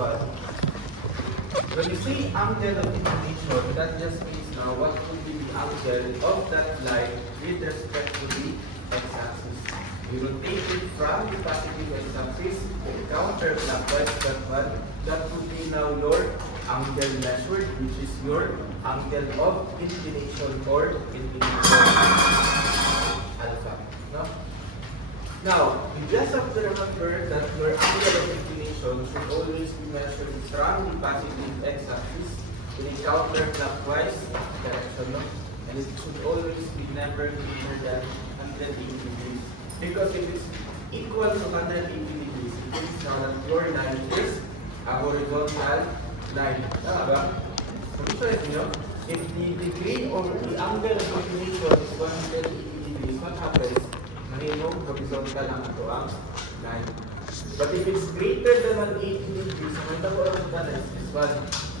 1. When you say angle of inclination, that just means now what would be the angle of that line with respect to the x-axis. We rotate it from the positive x-axis to the counterclockwise, that would be now your angle measured, which is your angle of inclination or inclination alpha. No? Now, you just have to remember that your angle of inclination should always be measured from the positive x-axis to the counterclockwise direction. No? And it should always be never greater than 180 degrees. Because if it's equal to 180 degrees, it means now that your line is a horizontal line. Tama ba? Sabi nyo, if the degree or the angle of inclination is 180 degrees, what happens? Mahimong horizontal ang ito ang line. But if it's greater than 180 degrees, ang ito po ang balance is 1.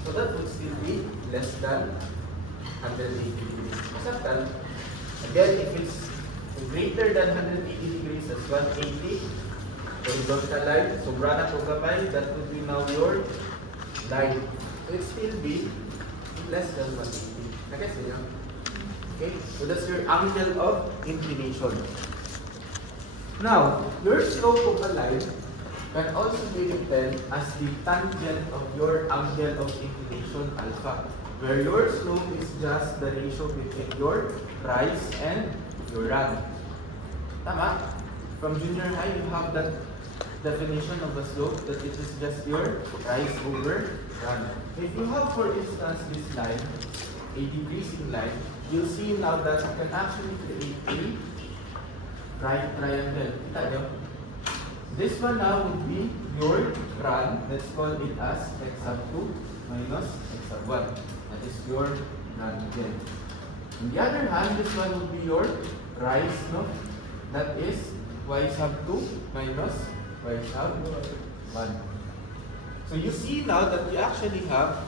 So that would still be less than 180 degrees. Masaktan. Again, if it's greater than 180 degrees, that's 180. Horizontal line. Sobra na po gamay, that would be now your line. So it still be less than 180. Nag-guess niyo? Okay? So that's your angle of inclination. Now, your slope of a line can also be written as the tangent of your angle of inclination alpha, where your slope is just the ratio between your rise and your run. Tama? From junior high, you have that definition of a slope that it is just your rise over run. If you have, for instance, this line, a decreasing line, you'll see now that you can actually create a right triangle. Kita nyo? This one now would be your run. Let's call it as x sub 2 minus x sub 1. That is your run again. On the other hand, this one would be your rise, no? That is y sub 2 minus y sub 1. So you see now that we actually have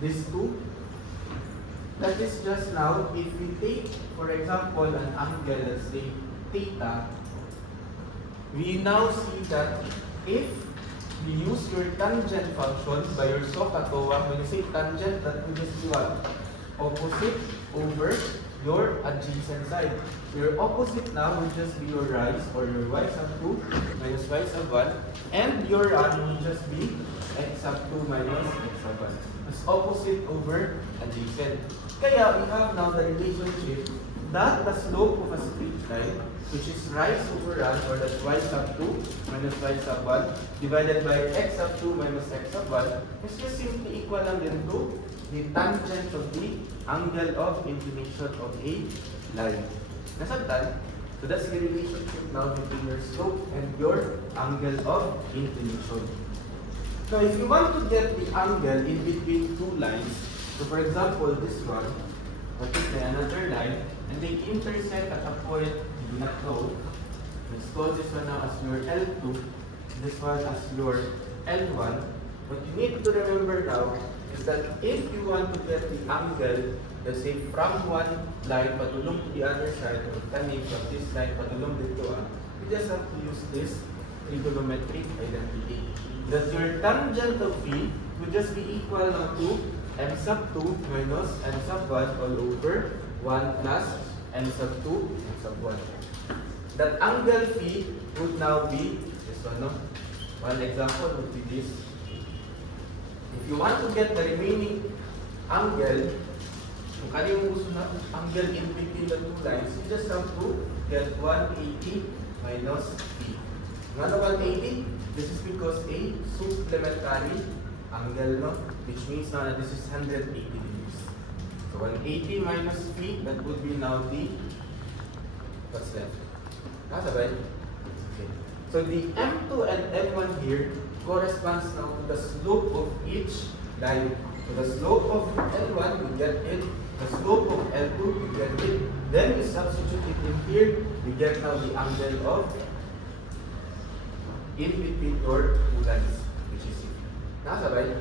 these two. That is just now, if we take, for example, an angle, let's say theta, we now see that if we use your tangent function by your SOHCAHTOA, when you say tangent, that will just be what? Opposite over your adjacent side. Your opposite now will just be your rise or your y sub 2 minus y sub 1, and your run will just be x sub 2 minus x sub 1. It's opposite over adjacent. Kaya we have now the relationship that the slope of a straight line, which is rise over run, or that's y sub 2 minus y sub 1 divided by x sub 2 minus x sub 1, is just simply equal lang din to the tangent of the angle of inclination of a line. Nasabtan? So that's the relationship now between your slope and your angle of inclination. Now if you want to get the angle in between two lines, so for example, this one, or another line, and they intersect at a point you do not know. Let's call this one now as your L2, this one as your L1. What you need to remember now is that if you want to get the angle, let's say from one line patulong to the other side, or kani from this line patulong dito, you just have to use this trigonometric identity. That your tangent of V would just be equal now to m sub 2 minus m sub 1 all over 1 plus m sub 2 m sub 1. That angle phi would now be this one, no? One example would be this. If you want to get the remaining angle, kung ano yung gusto na angle in between the two lines, you just have to get 180 minus phi. Ano 180? This is because a supplementary angle, no? Which means now that this is 180 degrees. So 180 minus phi, that would be now the, what's left? Nakasabay? Okay. So the M2 and M1 here corresponds now to the slope of each line. So the slope of L1, we get it. The slope of L2, we get it. Then we substitute it in here, we get now the angle of in between your two lines, which is it. Nakasabay?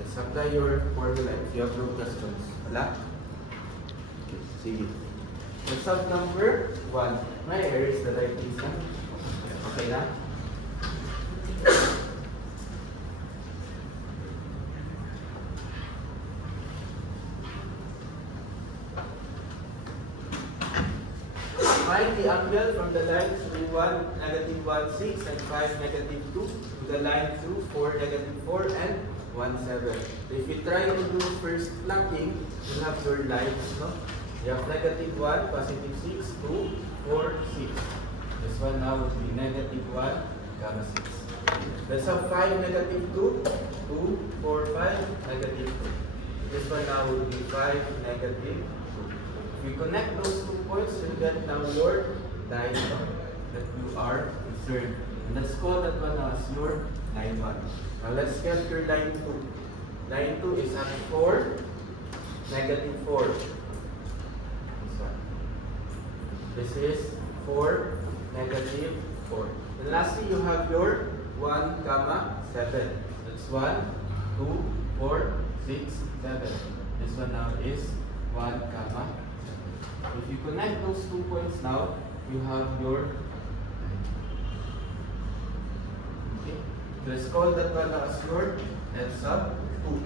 Let's apply your formula if you have no questions. Wala? Okay, sige. Let's have number 1. May erase the right piece na. Okay na? Find the angle from the line through 1, negative 1, 6, and 5, negative 2, to the line through 4, negative 4, and 1, 7. So if you try to do first plugging, you have your lines, no? You have negative 1, positive 6, 2, 4, 6. This one now would be negative 1, gamma 6. Let's have 5, negative 2, 2, 4, 5, negative 2. This one now would be 5, negative 2. If you connect those 2 points, you get now your line that you are concerned. And let's call that one now as your line 1. Now let's get your line 2. Line 2 is at 4, negative 4. This one. This is 4, negative 4. And lastly, you have your 1, comma 7. That's 1, 2, 4, 6, 7. This one now is 1, comma 7. If you connect those 2 points now, you have your. Okay. Let's call that one as your L sub 2.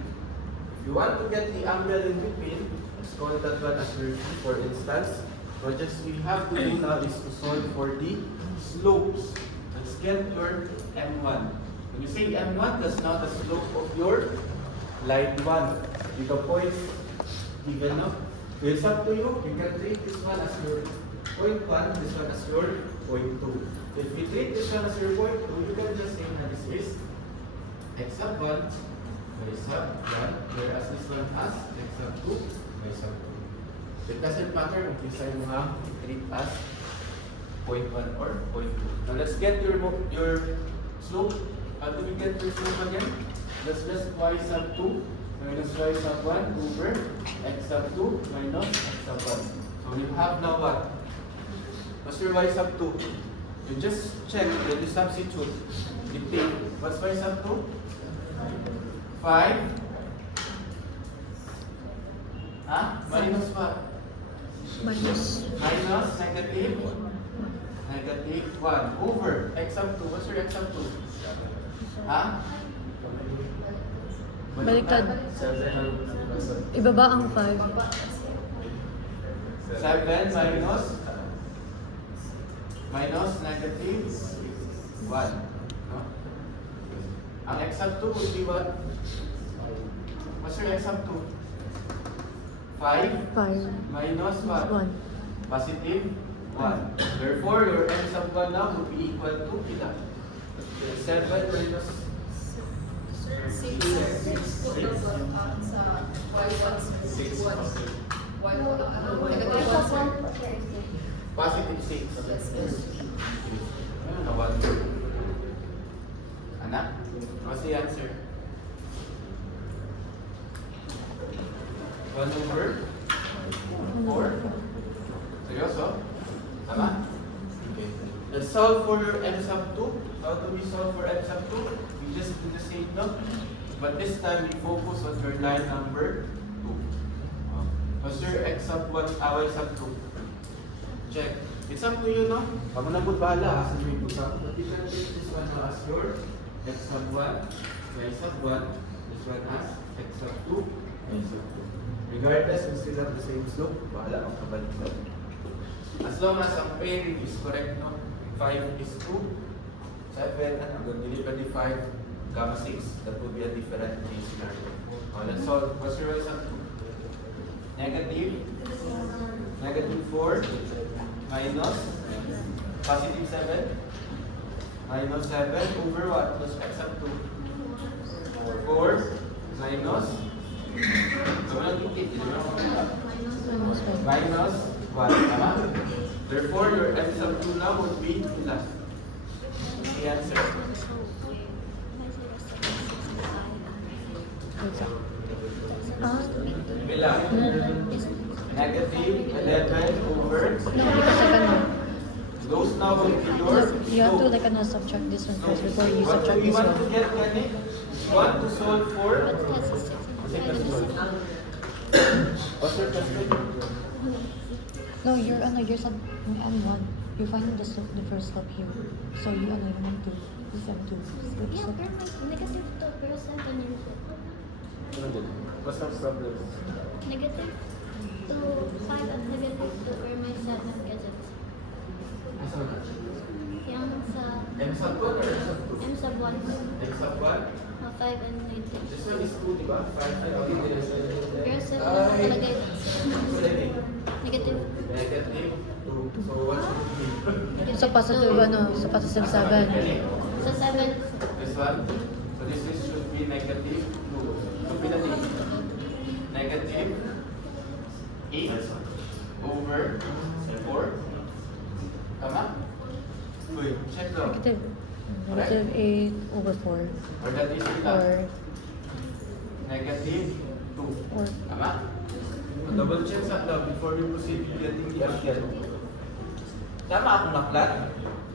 If you want to get the angle in between, let's call that one as your P, for instance. What just we have to do now is to solve for the slopes. Let's get your M1. When you say M1, that's now the slope of your line 1. With the points given up. So it's up to you. You can treat this one as your point 1, this one as your point 2. So if you treat this one as your point 2, you can just say that this is x sub 1, y sub 1, whereas this one has x sub 2, y sub 2. It doesn't matter if you say mo nga treat as point 1 or point 2. Now let's get your slope. How do we get your slope again? Let's just y sub 2 minus y sub 1 over x sub 2 minus x sub 1. So you have now what? What's your y sub 2? You just check, then you substitute. You take, what's y sub 2? 5. Minus what? Minus Negative 1 over x sub 2. What's your x sub 2? baliktad. Ibaba ang 5. 7 minus negative 1. No? Ang x sub 2 would be what? What's your x sub 2? 5 5 minus what? 1. Positive 1. Therefore, your x sub 1 now would be equal to pila. 7 minus 6 total sa y1 6 positive 6. Ano na 1? Anak? What's the answer? 1 over 4? Seryoso? Tama? Okay. Let's solve for your m sub 2. How do we solve for m sub 2? We just do the same no? But this time we focus on your line number 2. What's your x sub 1, y sub 2? Check. It's up to you, no? Ako na po bahala sa may pusa. But you can take this one now as your x sub 1, y sub 1. This one as x sub 2, y sub 2. Regardless, we still have the same slope. Bahala ang kabalik na. As long as ang pairing is correct, no? 5 is 2, 7, and I'm going to deliver the 5, gamma 6. That will be a different case scenario. Let's solve. What's your y sub 2? Negative 4 minus positive 7 minus 7 over what? Plus x sub 2. 4 minus minus 1. Tama? Therefore, your m sub 2 now would be plus. The answer. Bilang. Negative 11 over. No, because I can. Those now will be your You have to slope. like subtract this one first before you What do subtract we this want to one. get, Kani? We want to solve for second solve. What's your question? No, you're sub M1. You find the slope, the first slope here. So you want to this M2 slope. Yeah, pero may negative 2 pero 7 years old. What's our problem? Negative 2, 5 at negative 2 pero may 7 kasi. Asa na? Yung sa M sub 1 or M sub 2? M sub 1, M sub 1? 5 and 19. This one is 2, di ba? 5 and 19. Pero sa nakalagay Negative. negative. Negative 2. So what should be? So positive ano, so positive 7. Sa 7, This one. So this is should be negative 2. Should be the negative 8 over 4. Tama? Wait, check daw. Negative. Negative 8 over 4. Or that is Or, negative 2. or, Tama? Double check sa daw before we proceed with getting the angle. Tama akong na-plot?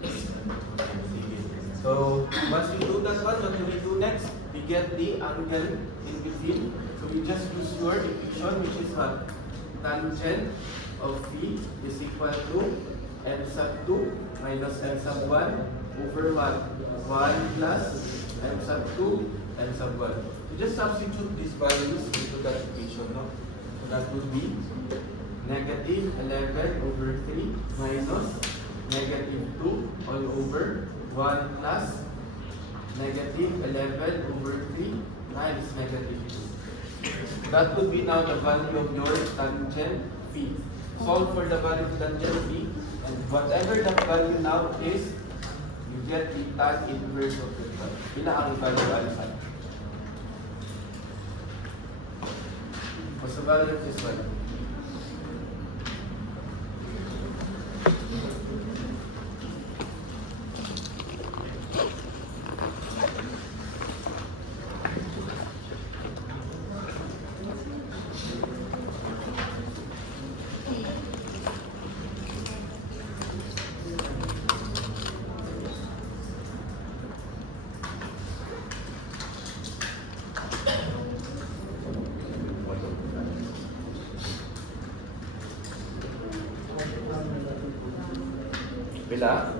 Sige. So, once we do that one, what do we do next? We get the angle in between. So, we just use your equation, which is what? Tangent of phi is equal to m sub 2 minus m sub 1 over 1. 1 plus m sub 2 m sub 1. So, just substitute these values into that equation, no? So, that would be negative 11 over 3 minus negative 2 all over 1 plus negative 11 over 3 times negative 2. That would be now the value of your tangent phi. Solve for the value of tangent phi, and whatever that value now is, you get the tan inverse of the one. Ila ang value alpha. What's the value of this one? Pila?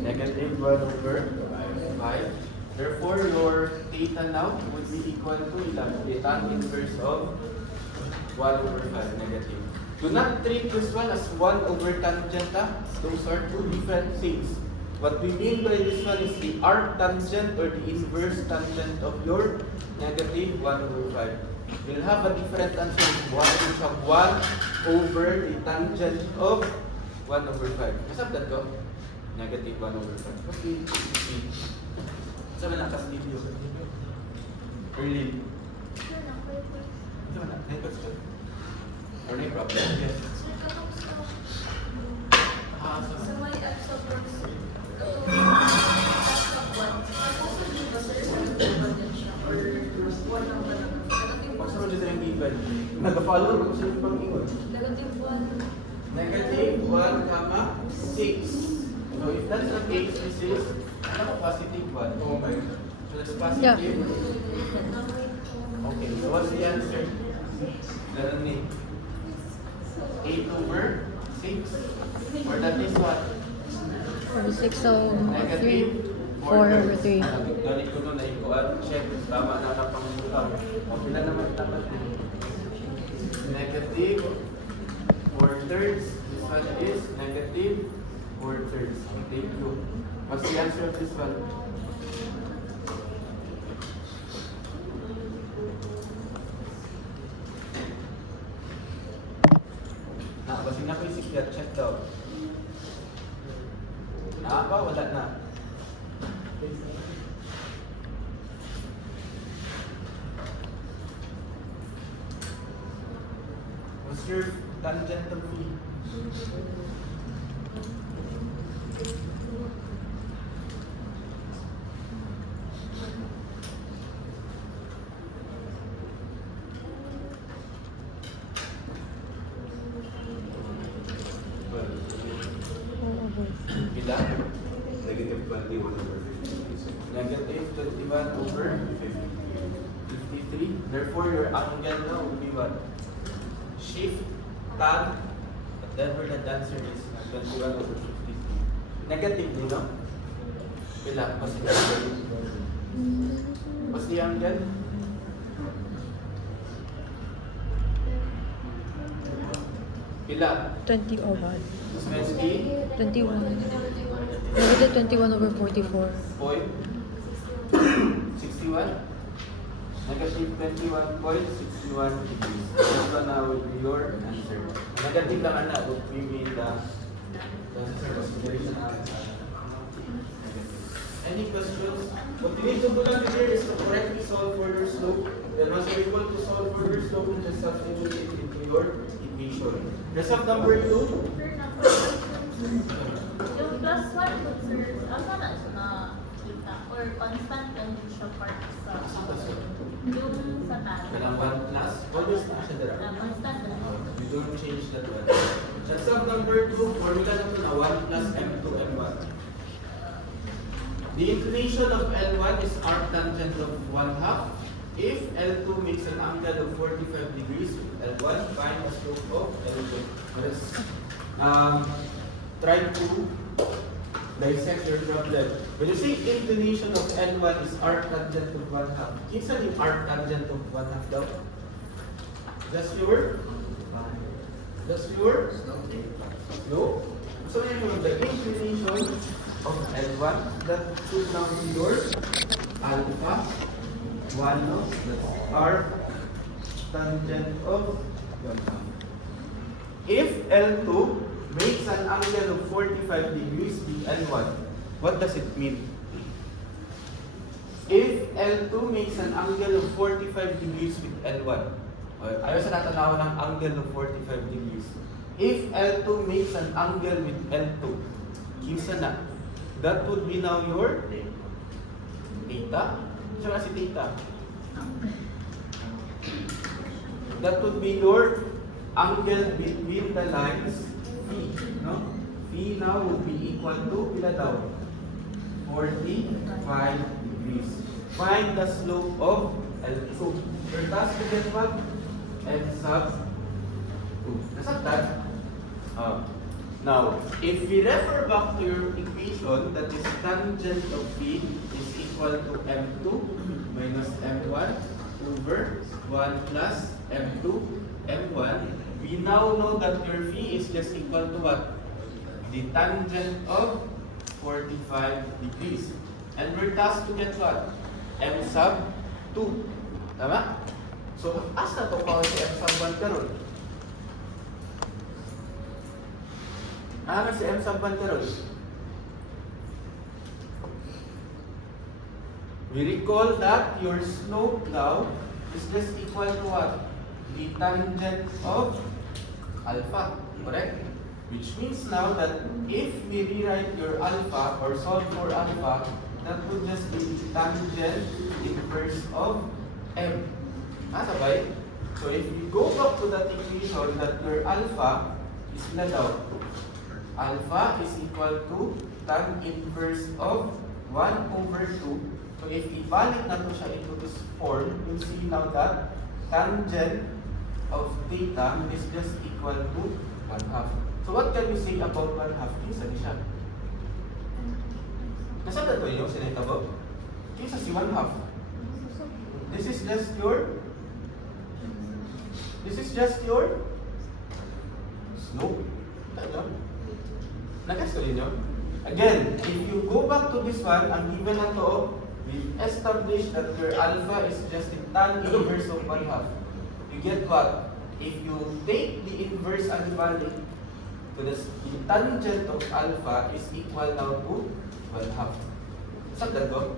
Negative 1 over 5. Therefore, your theta now would be equal to ilan? The tan inverse of 1 over 5 negative. Do not treat this one as 1 over tangent. Those are two different things. What we mean by this one is the arc tangent or the inverse tangent of your negative 1 over 5. You'll have a different answer. You have 1 over the tangent of 1 over 5. Kasab that ko? Negative 1 over 5. Okay. Saan na nakas dito? Early. Saan na? Networks ko? Or no problem? Yes. Sir, katapos ko. Ah, Sa saan? may M sub 1, M sub 1, supposedly ba sir, sa nagbaban din siya? Or 1 ang balang? Negative What's 1. wrong with the given? Nag-follow ko sa ibang ingon. Negative 1. Negative 1, comma 6. So if that's the case, this is ano, positive 1. Oh my God. So that's positive. Okay, so what's the answer? Ganun ni 8 over 6. Or that is what? 46, so 3, Negative 4 over 3. Ganit ko nun na ikuan. Check. Tama na na pangulap. Okay na naman tama. Negative 4/3. This one is negative 4/3. Thank you. What's the answer of this one? Basing na ko yung sikya. Check daw. Ba? Wala na. What's your tangent of phi? Pila? Negative 21 over 50. Negative 21 over 53. Therefore, your angle now will be what? Shift tan, whatever the answer is, 21 over 53. Negative din, no? Pila? What's the angle? What's the angle? Pila? 20 over. Suspense 21. We did 21 over 44. point 61. Negative 21.61 degrees. This one now will be your answer. Negative lang na would be the consideration. Any questions? What you need to do lang here is to correctly solve for your slope. Then once you're able to solve for your slope, you just substitute it into your equation. Result number 2. Sir, number one, yung plus 1 po, sir, asa na siya nakita? Or constant lang din siya part sa yung sa tayo? Kanang 1 plus. Always na siya dira. Constant lang. You don't change that one. Result number 2, formula na ito na 1 plus M2 M1. The inclination of L1 is arc tangent of 1/2. If L2 makes an angle of 45 degrees with L1, find the slope of L2. Let us try to dissect your problem. When you say inclination of L1 is arc tangent of 1/2, kinsa yung arc tangent of 1/2 daw? Just your? No? So yun the inclination of L1, that should now be your alpha 1 of the arc tangent of 1/2. If L2 makes an angle of 45 degrees with L1, what does it mean? If L2 makes an angle of 45 degrees with L1, ayaw sa natanawa ng angle of 45 degrees. If L2 makes an angle with L2, kinsa na? That would be now your theta. Siya nga si theta. That would be your angle between the lines phi. No? Phi now would be equal to pila daw? 45 degrees. Find the slope of L2. Your task to get what? N sub 2. Nasab that? Now, if we refer back to your equation, that is tangent of phi is equal to M2 minus M1 over 1 plus M2 M1. We now know that your phi is just equal to what? The tangent of 45 degrees. And we're tasked to get what? M sub 2. Tama? So, asa to pa si M sub 1 karon? Ano si M sub 1 karon? We recall that your slope now is just equal to what? The tangent of alpha, correct? Which means now that if we rewrite your alpha or solve for alpha, that would just be the tangent inverse of M. Sabay? So if we go back to that equation that your alpha is na daw, alpha is equal to tan inverse of 1 over 2. So if ibalik na to siya into this form, you'll see now that tangent of theta is just equal to 1/2. So what can we say about 1/2? Kinsa ni siya? Nasa na to yung sinitabo? Kinsa si 1/2? This is just your slope. Ano? Nagas ko ninyo? Again, if you go back to this one, ang given na to, we establish that your alpha is just the tan inverse of 1/2. You get what? If you take the inverse antibody to the tangent of alpha is equal now to 1/2. Saan that go?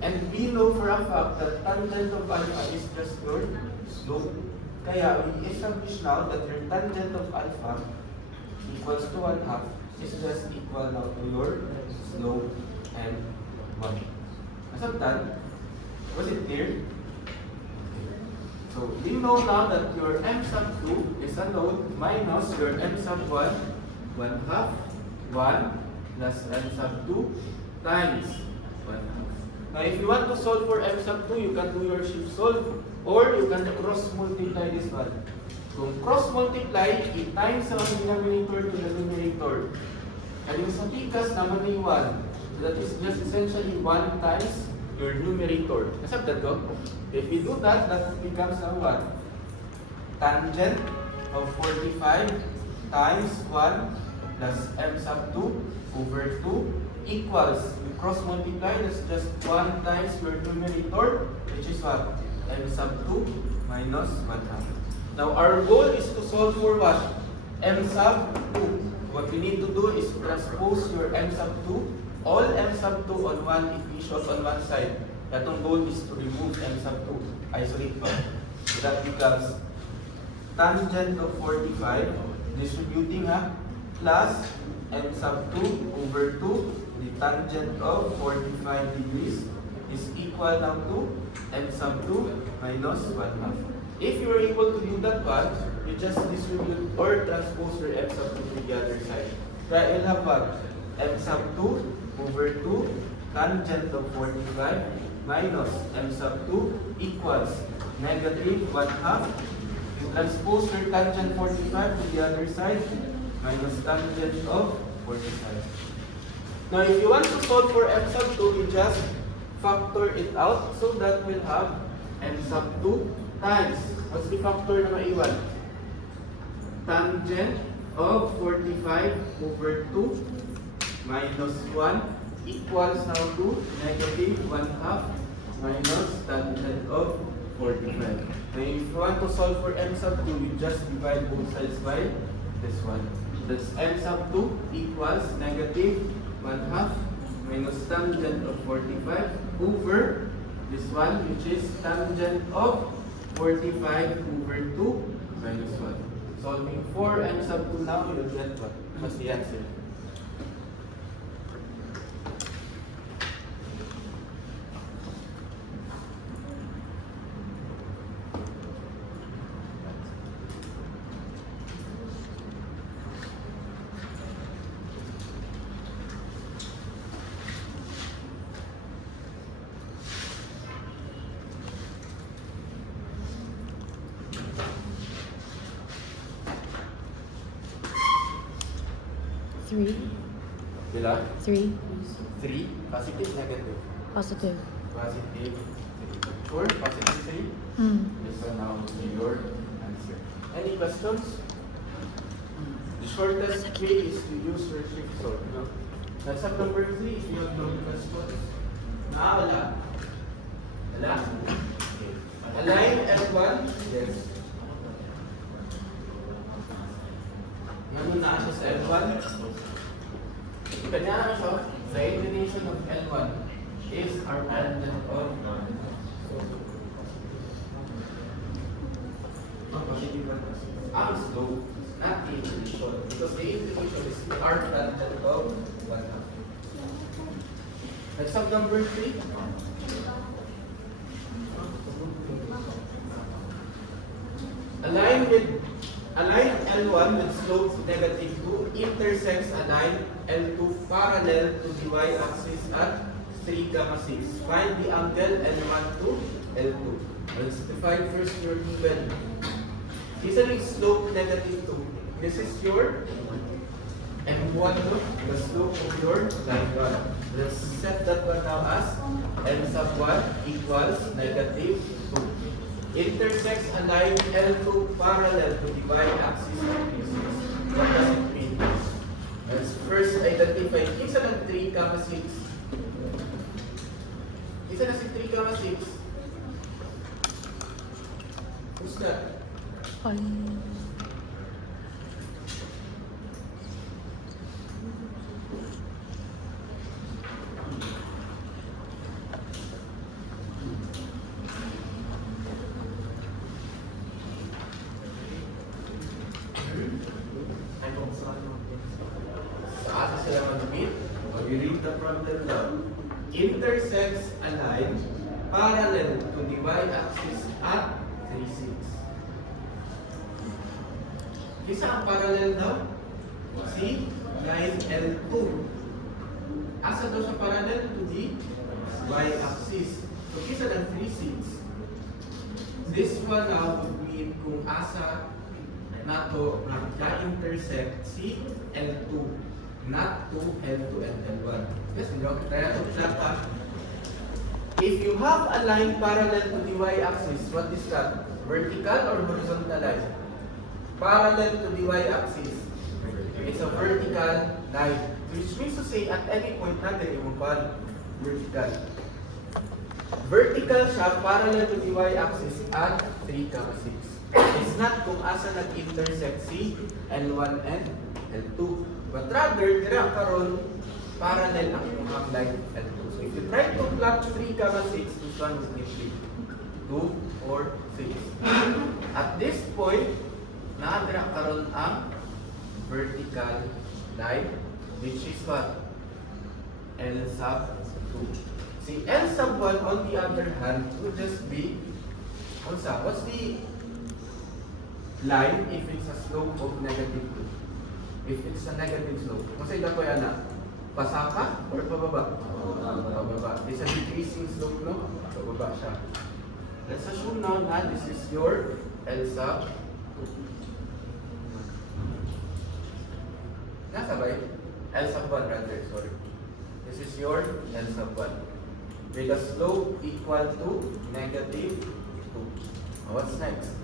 And we know for a fact that tangent of alpha is just your slope. Kaya we establish now that your tangent of alpha equals to 1/2 is just equal now to your slope and 1. Nasabtan? Was it clear? So we know now that your M sub 2 is a node minus your M sub 1, 1/2, 1 plus M sub 2 times 1/2. Now if you want to solve for M sub 2, you can do your shift solve or you can cross multiply this one. Kung cross multiply, i-times ang denominator to the numerator. And yung sa pikas naman ay 1. So that is just essentially 1 times your numerator. Accept that go? If we do that, that becomes now what? Tangent of 45 times 1 plus m sub 2 over 2 equals, you cross multiply, that's just 1 times your numerator, which is what? M sub 2 minus 1/2. Now our goal is to solve for what? M sub 2. What we need to do is transpose your m sub 2, all m sub 2 on one equation on one side. Katong goal is to remove m sub 2. Isolate pa. So that becomes tangent of 45, distributing plus m sub 2 over 2, the tangent of 45 degrees is equal now to m sub 2 minus 1/2. If you are able to do that one, you just distribute or transpose your m sub 2 to the other side. Kaya you'll have what? M sub 2 over 2 tangent of 45 minus m sub 2 equals negative 1/2. You transpose your tangent 45 to the other side minus tangent of 45. Now if you want to solve for m sub 2, you just factor it out so that we'll have m sub 2 times, what's the factor na maiwan? Tangent of 45 over 2 minus 1 equals now to negative 1/2 minus tangent of 45. Now if you want to solve for m sub 2, you just divide both sides by this one. That's m sub 2 equals negative 1/2 minus tangent of 45 over this one, which is tangent of 45 over 2 minus 1. Solving for m sub 2 now, you'll get what? What's the answer? Three. Bila? 3. 3, positive, negative. Positive. Positive 3. Sure, positive 3. This one now will be your answer. Any questions? The shortest way is to use your shift sort. No? That's up number 3 if you have no questions. Wala. Wala. Okay. Align L1. Yes. Ngayon na siya sa L1. Kanya na siya, the inclination of L1 is our tangent of ang slope, not the inclination. Because the inclination is our tangent of 1/2. Let's have number 3. Align L1 with slope negative 2 intersects a line L2 parallel to the y-axis at 3,6. Find the angle L1 to L2. Let's define first your given. This is slope negative 2. This is your M1 to the slope of your line 1. Let's set that one now as M sub 1 equals negative 2. Intersects a line L2 parallel to the y-axis of 3,6. What does it mean? Let's first identify isa ng 3,6. Isa na si 3,6. Who's that? We read the problem now. Intersects a line parallel to the y-axis at 3,6. Isa ang parallel daw? Si line L2. Asa daw siya parallel to the y-axis. So, isa ng 3,6. This one now would mean kung asa na to na-intersect si L2. Not to L2 and L1. Yes, try to plot that. If you have a line parallel to the y-axis, what is that? Vertical or horizontal line? Parallel to the y-axis. It's a vertical line. Which means to say, at any point natin, yung vertical. Vertical siya, parallel to the y-axis at 3, 6. It's not kung asa nag-intersect si L1 and L2. But rather, dira karon parallel ang imong line L2. So if you try to plot 3, 6, this one will give you 2, 4, 6. At this point, nakadira karon ang vertical line, which is what? L sub 2. See, L sub 1 on the other hand would just be, what's the line if it's a slope of negative 2? If it's a negative slope, kasi ito ko yan na, pasaka or pababa? Pababa. It's a decreasing slope, no? Pababa siya. Let's assume now na this is your L sub 2. Nasabay? L sub 1 rather, sorry. This is your L sub 1. With a slope equal to negative 2. What's next?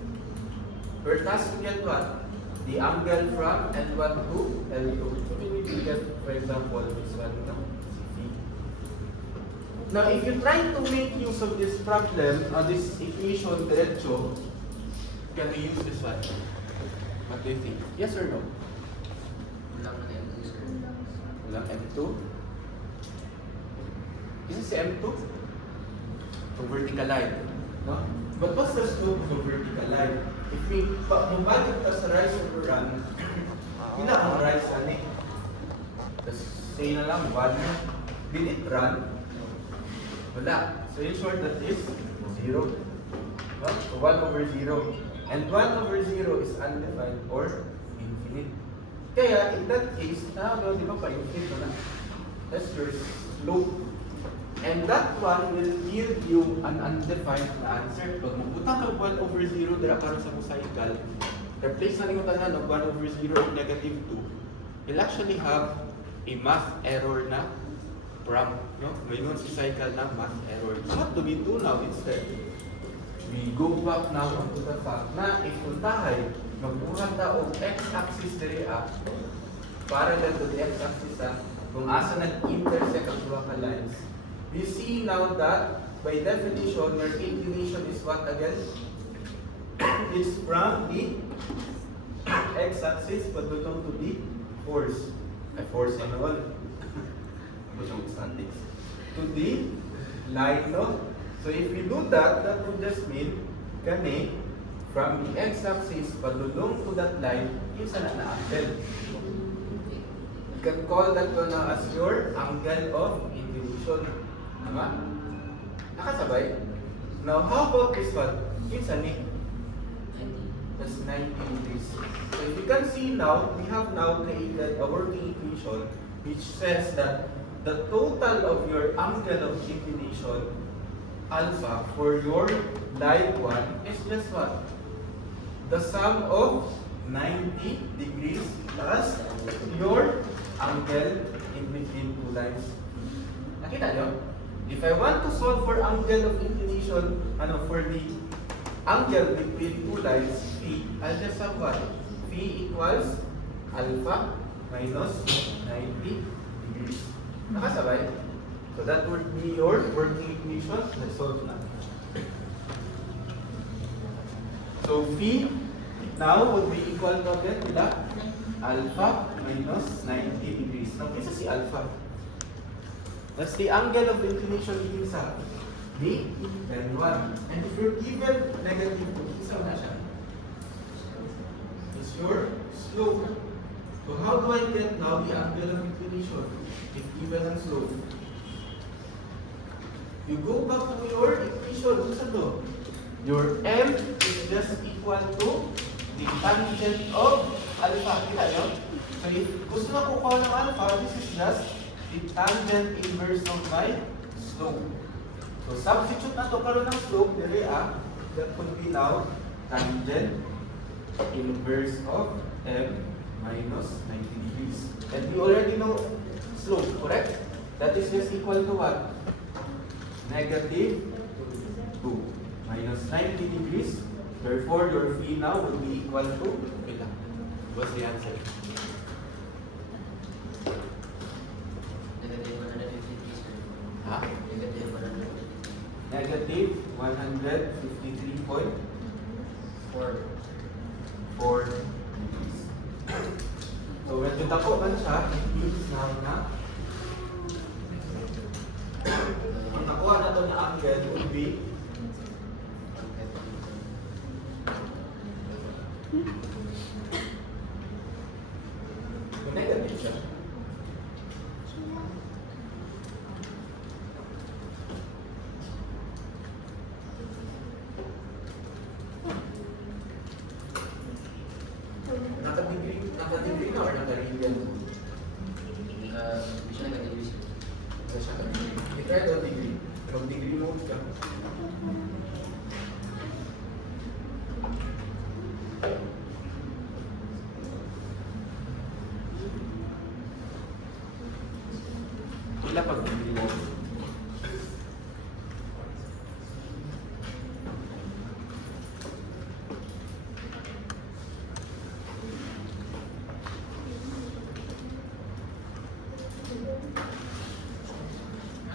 We're tasked to get what? The angle from L1 to L2. So we need to get, for example, this one, no? Phi. Now, if you try to make use of this problem, this equation derecho, can we use this one? What do you think? Yes or no? Walang M2? Is this M2? So vertical line. No? But what's the slope of a vertical line? If we mabalik ta sa rise over run, pila ang rise ani? Tapos say na lang, 1. Did it run? Wala. So in short, that is 0. No? So 1 over 0. And 1 over 0 is undefined or infinite. Kaya in that case, di ba pa-infinite na? That's your slope. And that one will yield you an undefined answer. Pag magbutang ng 1 over 0, dira karon sa cycle, replace na nyo tanan ng 1 over 0 and negative 2, you'll actually have a math error na prompt. No? Ngayon si cycle na math error. So what do we do now instead? We go back now onto the fact na if puntahay, magbuhat ta og x-axis diri parallel to the x-axis kung asa nag-intersect ang duha ka lines. We see now that by definition your inclination is what again? It's from the x-axis padulong to the force. Force and all. Statics. To the line, no? So if we do that, that would just mean kani from the x-axis padulong to that line is an angle. You can call that one as your angle of inclination. Tama? Nakasabay? Now, how about this one? It's a nig. That's 90 degrees. So if you can see now, we have now created a working equation which says that the total of your angle of inclination alpha for your line 1 is just what? The sum of 90 degrees plus your angle in between two lines. Nakita nyo? If I want to solve for angle of inclination, for the angle between two lines, phi, I'll just have what? Phi equals alpha minus 90 degrees. Nakasabay? So that would be your working equation. Let's solve na. So phi now would be equal to again alpha minus 90 degrees. Now, kisa si alpha. That's the angle of inclination between sa B and 1. And if you're given negative 2, isa na siya. It's your slope. So how do I get now the angle of inclination if given ang slope? You go back to your equation. What's ito? Your M is just equal to the tangent of alpha. Kita nyo? So if gusto na ko ng alpha, this is just the tangent inverse of my slope. So substitute na to karon ng slope diri that would be now tangent inverse of M minus 90 degrees. And we already know slope, correct? That is just equal to what? Negative 2 minus 90 degrees. Therefore, your phi now will be equal to, what's the answer? negative 153.4 degrees. So when you dako man siya, it means now na ang nakuha na ito na angle would be negative siya. Naka-degree na or naka-radian? Ito ay degree. Pero degree mo ka. Ila pag degree mo.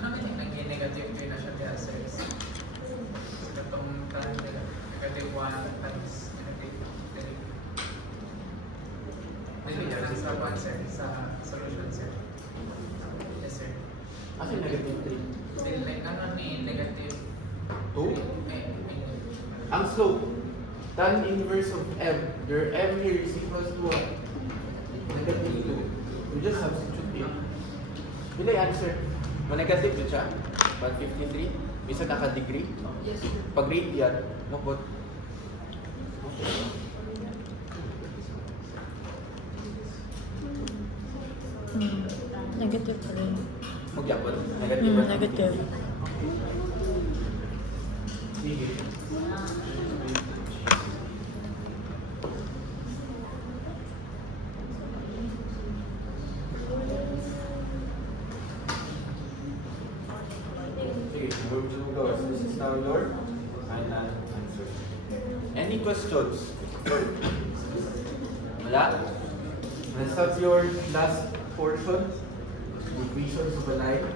Ano yung naging negative kayo na siya kaya sir? So, itong current nila, negative 1 times negative 3. Hindi ka lang sa 1 sir, sa solution sir. Yes sir. Kasi negative 3. Still like ano ni negative 2? Ang slope, tan inverse of m. Your m here is equals to what? Negative 2. You just substitute it. Bila yung answer? Negative yun siya. 153. Bisa naka-degree. Yes, sir. Pag radian, nabot. Okay. Negative 3. Magyapon. Negative. Negative. Sige. Sige, move to go. This is now your final answer. Any questions? Wala? Let's have your last portion. The equations of a line.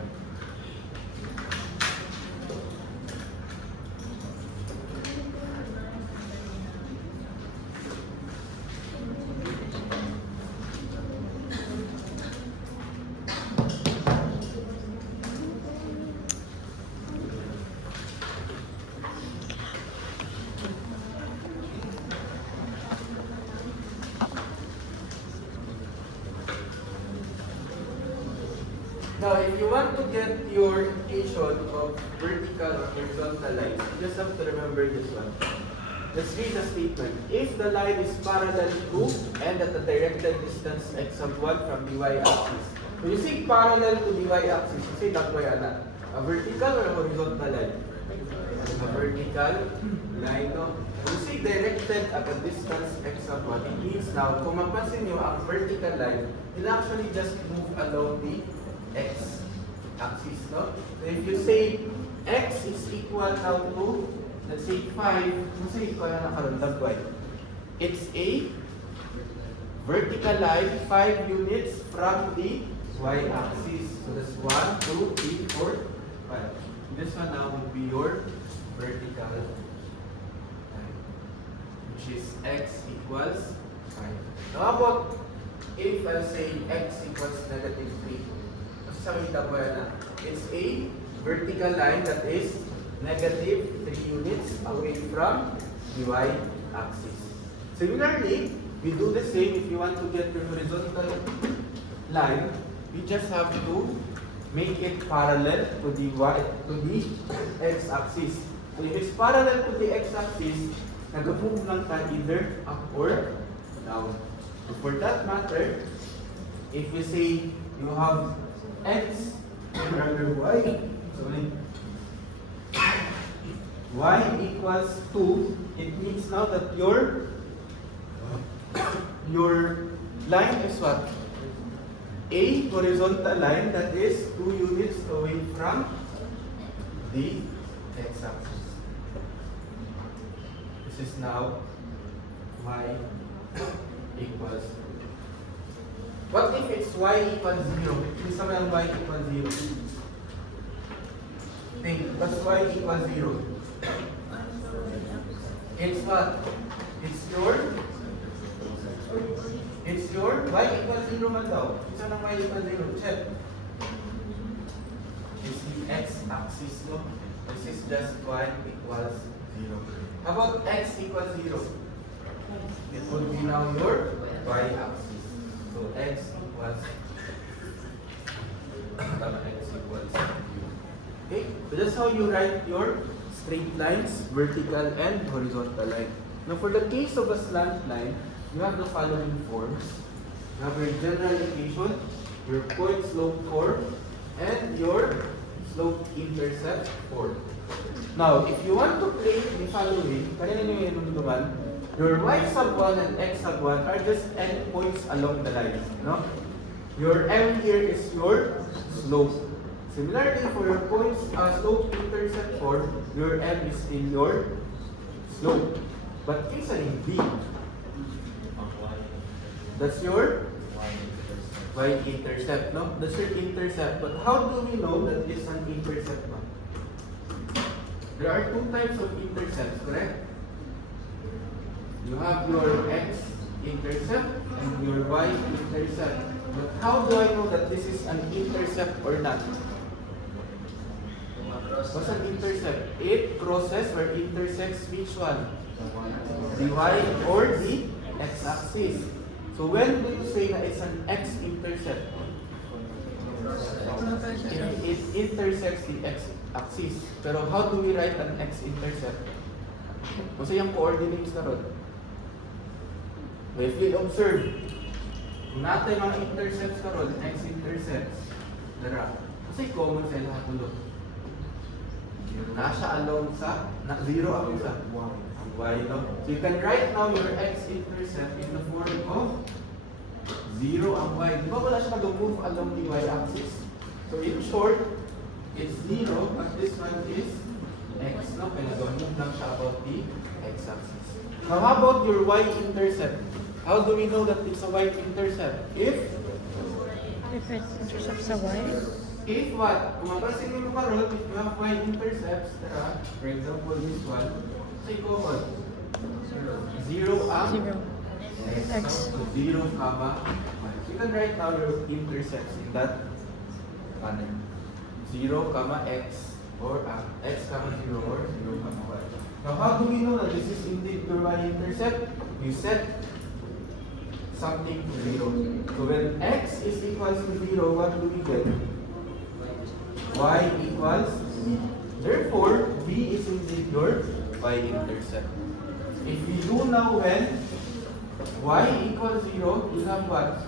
Now, if you want to get your equation of vertical or horizontal lines, you just have to remember this one. Let's read the statement. If the line is parallel to and at a directed distance x sub 1 from the y-axis. When you say parallel to the y-axis, you say that way, a vertical or a horizontal line? A vertical line, no? When you say directed at a distance x sub 1, it means now, kung mapansin nyo, ang vertical line, will actually just move along the x-axis, no? So if you say x is equal now to, let's say 5, let's say equal na nakarundag y. It's a vertical line 5 units from the y-axis. So that's 1, 2, 3, 4, 5. This one now would be your vertical line, which is x equals 5. Now how about if I'll say x equals negative 3? It's a vertical line that is negative 3 units away from the y-axis. Similarly, we do the same if you want to get your horizontal line. We just have to make it parallel to the x-axis. So if it's parallel to the x-axis, nag-move lang tayo either up or down. So for that matter, if we say you have x rather y, so y equals 2, it means now that your line is what? A horizontal line that is 2 units away from the x-axis. This is now y equals 2. What if it's y equals 0? Please naman ang y equals 0. Think, plus y equals 0. It's what? It's your y equals 0 man daw. Isa ng y equals 0. Check. It's the x-axis, no? This is just y equals 0. How about x equals 0? It would be now your y-axis. So x equals tama, x equals 0. Okay? So that's how you write your straight lines, vertical and horizontal line. Now for the case of a slant line, you have the following forms. You have your general equation, your point slope form, and your slope intercept form. Now, if you want to play the following, kanina nyo yung naman, your y sub 1 and x sub 1 are just endpoints along the line. No? Your m here is your slope. Similarly, for your points slope intercept form, your m is in your slope. But kaysa hindi, that's your y-intercept, no? That's your intercept. But how do we know that this is an intercept, no? There are two types of intercepts, correct? You have your x-intercept and your y-intercept. But how do I know that this is an intercept or not? What's an intercept? It crosses or intersects which one? The y or the x-axis. So when do you say that it's an x-intercept? It intersects the x-axis. Pero how do we write an x-intercept? Kasi yung coordinates na ron. If we observe, kung natin mga intercepts na ron, x-intercepts, dara. Kasi common sa lahat ng lo. Nasa along sa, zero ang sa y, no? So you can write now your x-intercept in the form of 0 ang y. Di ba wala siya nag-move along the y-axis? So in short, it's 0, but this one is x, no? Kaya nag-move lang siya about the x-axis. Now how about your y-intercept? How do we know that it's a y-intercept? If It intercepts the y. If what? Kung mapansin mo karon, if you have y-intercepts, tara, for example, this one, say common. 0 ang 0. X. So 0, comma, 1. So you can write now your intercepts in that manner. 0, comma, x, or x, comma, 0, or 0, comma, 1. Now how do we know that this is indeed your y-intercept? You set something to 0. So when x is equals to 0, what do we get? Y equals b. Therefore, b is indeed your y-intercept. If we do now when y equals 0, you have what?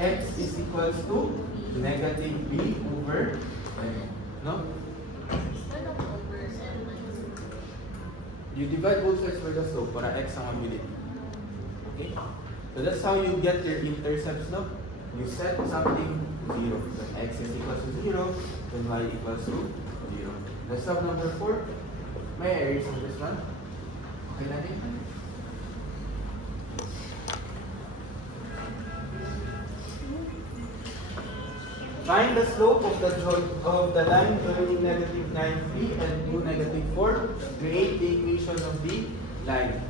X is equals to negative b over m. No? Anong over and You divide both sides for the slope para x ang mabilit. Okay? So that's how you get your intercepts, no? You set something to 0. When x is equals to 0, then y equals to 0. Let's have number 4. May I erase on this one? Okay natin? Find the slope of the line joining negative 9, 3 and 2, negative 4. Create the equation of the line.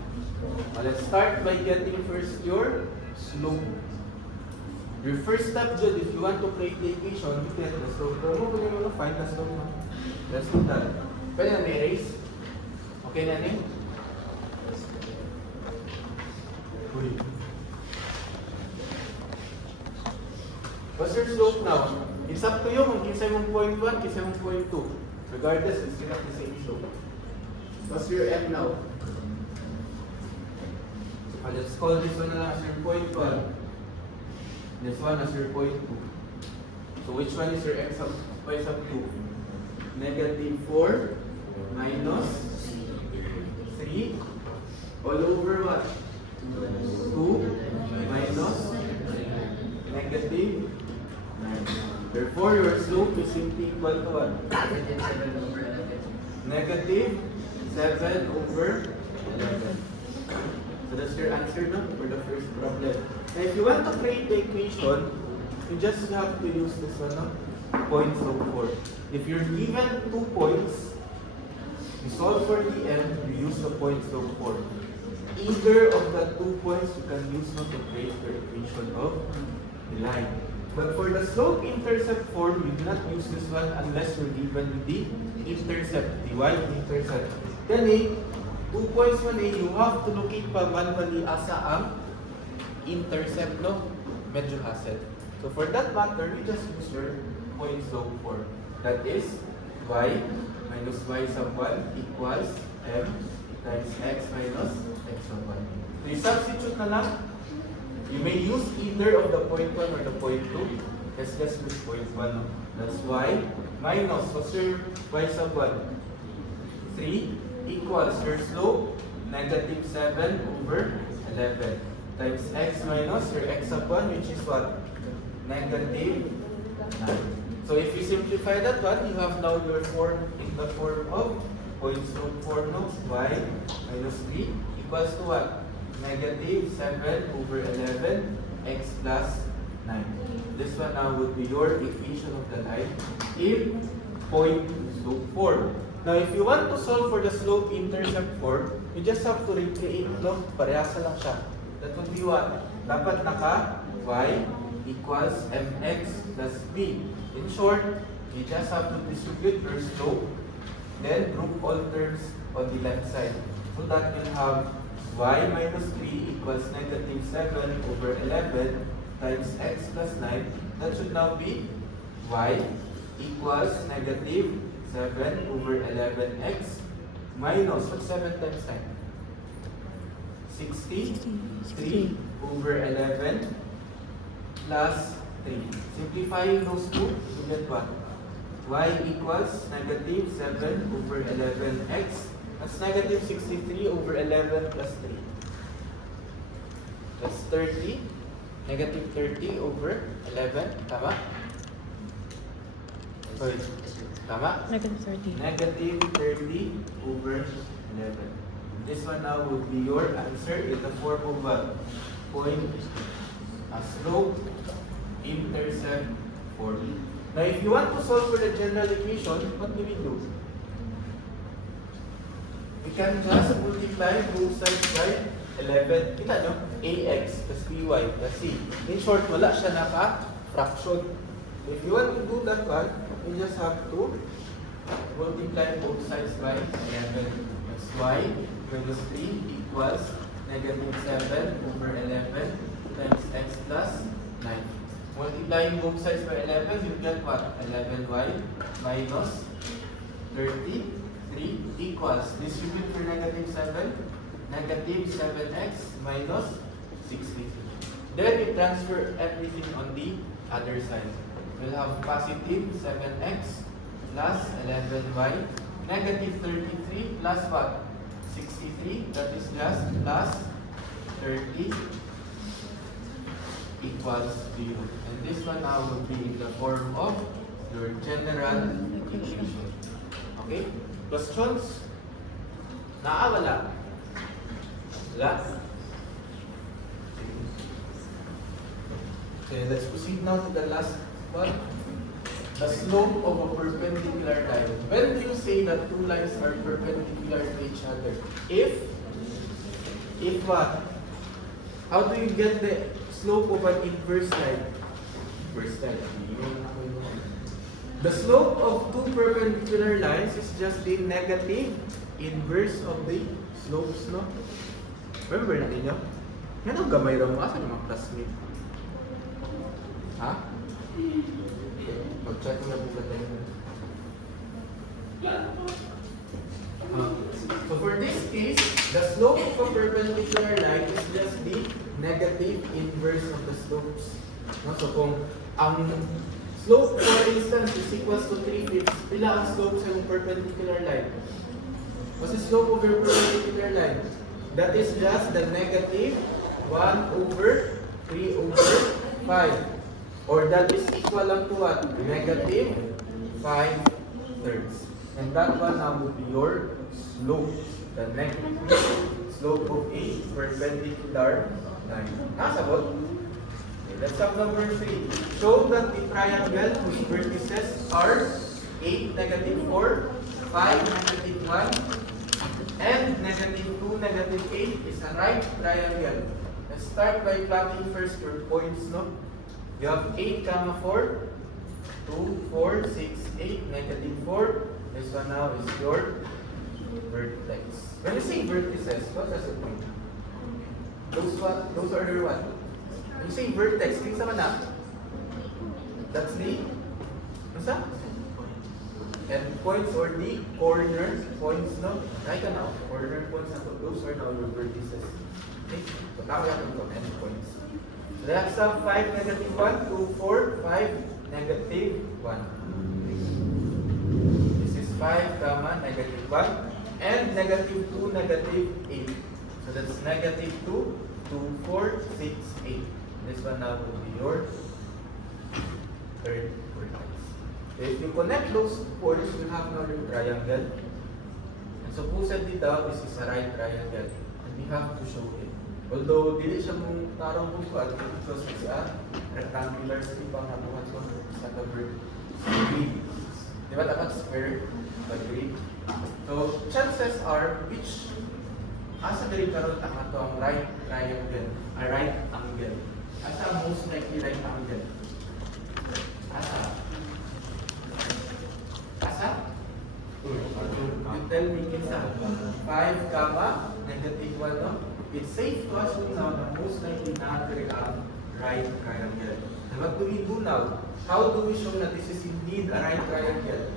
Now let's start by getting first your slope. Your first step, Jude, if you want to create the equation, you get the slope. Pero mo pwede mo find the slope, no? Let's do that. Pwede na may erase? Okay na niyo? Uy. What's your slope now? It's up to you kung kinsa mong 0.1, kinsa mong 0.2. Regardless, it's still the same slope. What's your m now? So let's call this one na lang as your 0.1. This one as your 0.2. So which one is your x sub 2? Negative 4 minus 3 all over what? 2 minus negative 9. Therefore, your slope is simply equal to what? Negative 7 over 11. So that's your answer, no? For the first problem. Now, if you want to create the equation, you just have to use this one, no? Point slope 4. If you're given 2 points, you solve for the end, you use the point slope form. Either of the 2 points you can use now to create your equation of the line. But for the slope-intercept form, you do not use this one unless you're given with the intercept, the y-intercept. Kani, 2 points man you have to locate pa manually asa ang intercept, no? Medyo hassle. So for that matter, you just use your point slope form. That is, y minus y sub 1 equals m times x minus x sub 1. So you substitute na lang. You may use either of the point 1 or the point 2. Let's just use point 1. No? That's y minus, what's your y sub 1? 3 equals your slope, negative 7 over 11 times x minus your x sub 1, which is what? Negative 9. So if you simplify that one, you have now your form in the form of point slope form, no? Y minus 3 equals to what? Negative 7 over 11 x plus 9. This one now would be your equation of the line in point slope form. Now if you want to solve for the slope intercept form, you just have to recreate, no? Parehasa lang siya. That would be what? Dapat naka y equals mx plus b. In short, you just have to distribute your slope, then group all terms on the left side. So that will have y minus 3 equals negative 7 over 11 times x plus 9. That should now be y equals negative 7 over 11x minus, what's 7 times 9? 63 over 11 plus 3. Simplifying those two, you get what? Y equals negative 7 over 11x. That's negative 63 over 11 plus 3. That's 30. Negative 30 over 11. Tama? Sorry. Tama? Negative 30. Negative 30 over 11. This one now would be your answer in the form of what? Point, a slope, intercept form. Now if you want to solve for the general equation, what do we do? We can just multiply both sides by 11. Kita nyo? ax plus by plus c. In short, wala siya naka-fraction. If you want to do that one, you just have to multiply both sides by 11. That's y minus 3 equals negative 7 over 11 times x plus 9. Multiplying both sides by 11, you get what? 11y minus 33 equals, distribute for negative 7, negative 7x minus 63. Then we transfer everything on the other side. We'll have positive 7x plus 11y, negative 33 plus what? 63, that is just plus 30 equals 0. And this one now will be in the form of your general equation. Okay? Questions? Wala? Wala? Okay, let's proceed now to the last one. The slope of a perpendicular line. When do you say that two lines are perpendicular to each other? If what? How do you get the slope of an inverse line? Inverse line. The slope of two perpendicular lines is just the negative inverse of the slopes, no? Remember natin yun? Yan ang gamay raw mo. Asa naman classmate? Ha? Mag-chat mo na po ba tayo? So for this case, the slope of a perpendicular line is just the negative inverse of the slopes. No? So kung ang slope, for instance, is equals to 3/5, pila ang slope sa perpendicular line? What's the slope of your perpendicular line? That is just the negative 1 over 3 over 5. Or that is equal lang to what? Negative 5/3. And that one now would be your slope. The negative slope of a perpendicular line. Nakasabot? Okay, let's have number 3. Show that the triangle whose vertices are 8, negative 4, 5, negative 1, and negative 2, negative 8 is a right triangle. Let's start by plotting first your points, no? You have 8, 4, 2, 4, 6, 8, negative 4. This one now is your vertex. When you say vertices, what does it mean? Those are your what? When you say vertex, tingin sa mana? That's the what's that? And points or the corner points, no? Right now, corner points na to. Those are now your vertices. Okay? So now we have to end points. So that's 5, negative 1, 2, 4, 5, negative 1. This is 5, negative 1, and negative 2, negative 8. So that's negative 2, 2, 4, 6, 8. This one now will be your third vertex. If you connect those points, you have now your triangle. And supposedly daw, this is a right triangle. And we have to show it. Although, dili siya mong tarong bukad, because it's a rectangular strip ang nabuhat ko sa covered grid. Di ba dapat square? But grid. So, chances are, which asa diri karon ang ato ang right triangle, a right angle. Asa most likely right angle? Asa? Asa? You tell me kinsa. 5, negative 1, no? It's safe to assume now na most likely not ang right triangle. And what do we do now? How do we show that this is indeed a right triangle?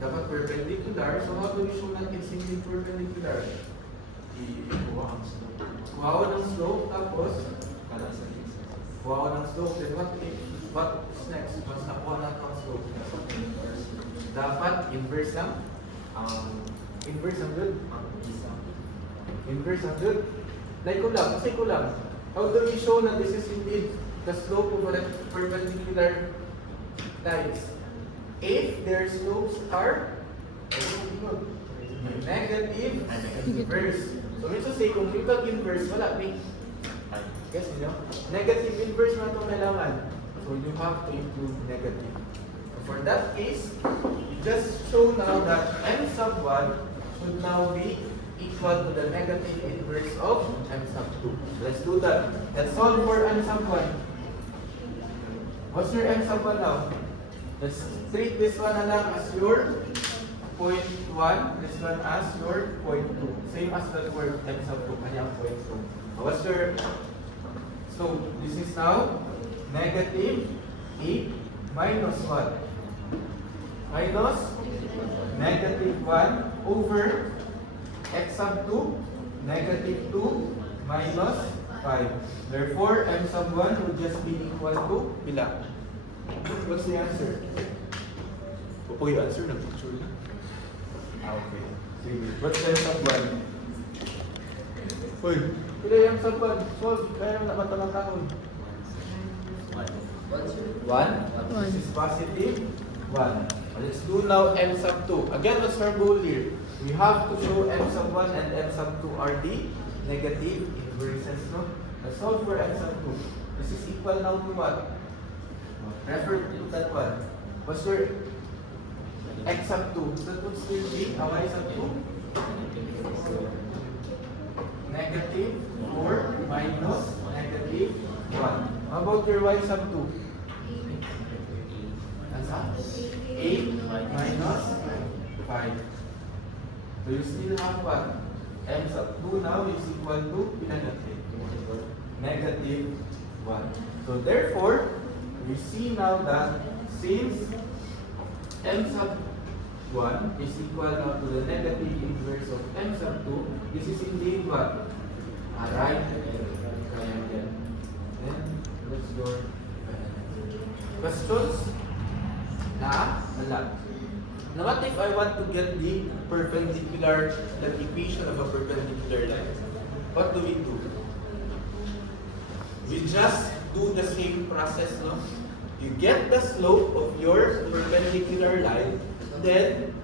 Dapat perpendicular. So how do we show that it's indeed perpendicular? Kuha ko ng slope, tapos kuha ko ng slope. Then what's next? Once nakuha natin ang slope, dapat inverse lang. Inverse ang good. Inverse ang good. Like ko lang, kasi ko lang. How do we show that this is indeed the slope of a perpendicular lines? If their slopes are negative inverse. So, ito say, kung yung inverse, wala, may guess nyo? Negative inverse na itong kailangan. So, you have to include negative. So, for that case, you just show now that m sub 1 should now be equal to the negative inverse of m sub 2. Let's do that. Let's solve for m sub 1. What's your m sub 1 now? Let's treat this one na lang as your 0.1, this one as your 0.2. Same as the word m sub 2, kanyang 0.2. What's your, so this is now negative 8 minus what? Minus negative 1 over x sub 2, negative 2 minus 5. Therefore, m sub 1 will just be equal to bila. What's the answer? Opo, yung answer ng picture na. Okay. Sige. What's the m sub 1? Uy, pila yung m sub 1? Solve. Kaya naman talang taon. 1. This is positive. 1. Let's do now m sub 2. Again, what's our goal here? We have to show m sub 1 and m sub 2 are the negative inverses, no? Let's solve for m sub 2. This is equal now to what? Refer to that one. What's your x sub 2? That would still be a y sub 2? Negative 4 minus negative 1. How about your y sub 2? That's 8 minus 5. So you still have what? M sub 2 now is equal to negative 1. So therefore, we see now that since m sub 1 is equal now to the negative inverse of m sub 2, this is indeed what? A right triangle. Then, what's your questions? Wala. Now what if I want to get the perpendicular, the equation of a perpendicular line? What do? We just do the same process, no? You get the slope of your perpendicular line, then,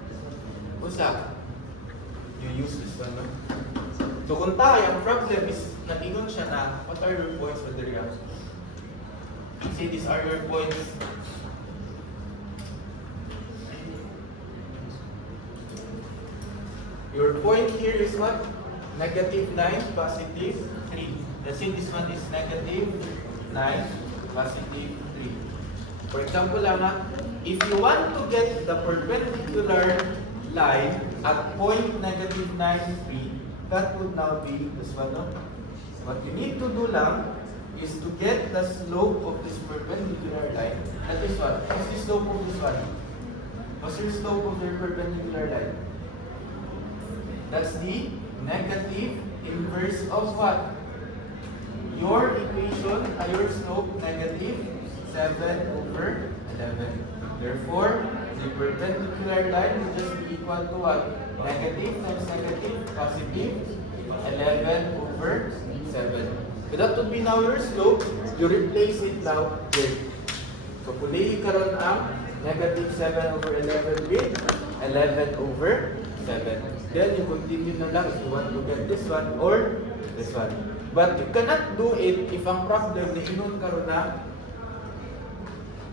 what's up? You use this one, no? So kung tayo, ang problem is, natingon siya na, what are your points with the reaction? Say these are your points. point here is what? Negative 9, positive 3. Let's say this one is negative 9, positive 3. For example lang ha, if you want to get the perpendicular line at point negative 9, 3, that would now be this one, no? What you need to do lang is to get the slope of this perpendicular line. That is what? What's the slope of this one? What's your slope of your perpendicular line? That's the negative inverse of what? Your equation, your slope, negative 7 over 11. Therefore, the perpendicular line will just be equal to what? Negative times negative, positive 11 over 7. So that would be now your slope. You replace it now with. So puli karon ang negative 7 over 11 with 11 over 7. Then you continue na lang if you want to get this one or this one. But you cannot do it if ang problem ni inon karon na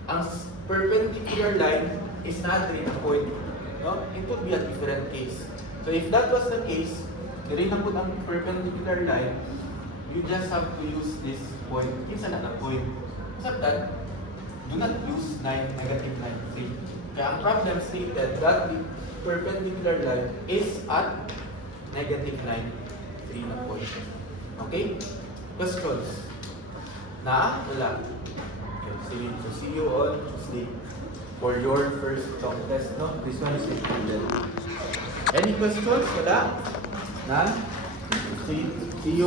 ang perpendicular line is not in a point. No? It would be a different case. So if that was the case, diri na po ang perpendicular line, you just have to use this point. Kinsa na point. Except that, do not use 9, negative 9, 3. Kaya ang problem stated that the perpendicular line is at negative 9, 3 na point. Okay? Questions? Na? Wala. Okay, so see you all Tuesday for your first talk test. No? This one is included. Any questions? Wala? Na? See you